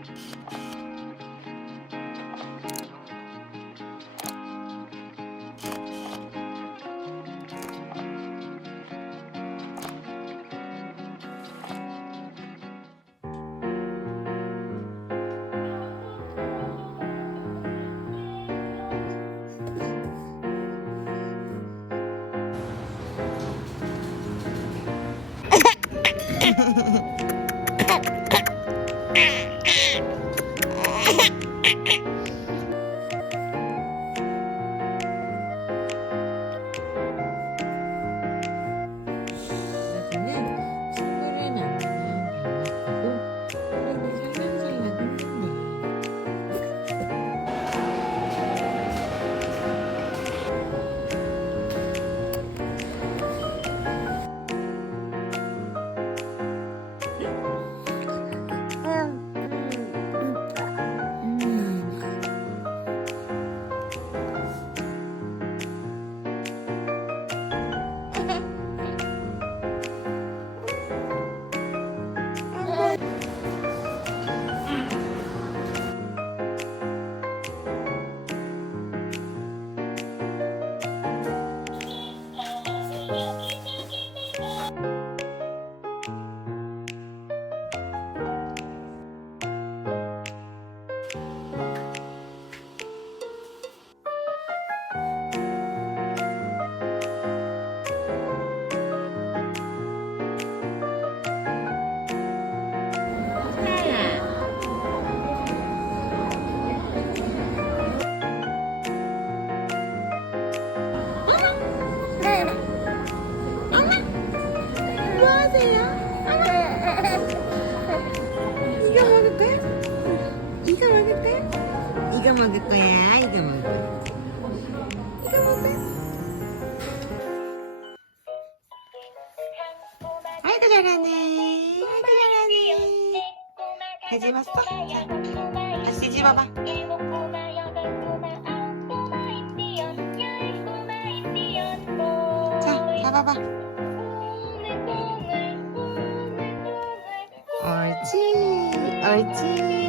Ha ha ha. Ha ha ha! 먹을 거야? 이거 먹을 거야? 이거 먹을 거야? 아이고 잘하네 아이고 잘하네 봤어? 자, 다시 뒤집어봐 자 잡아봐 옳지 옳지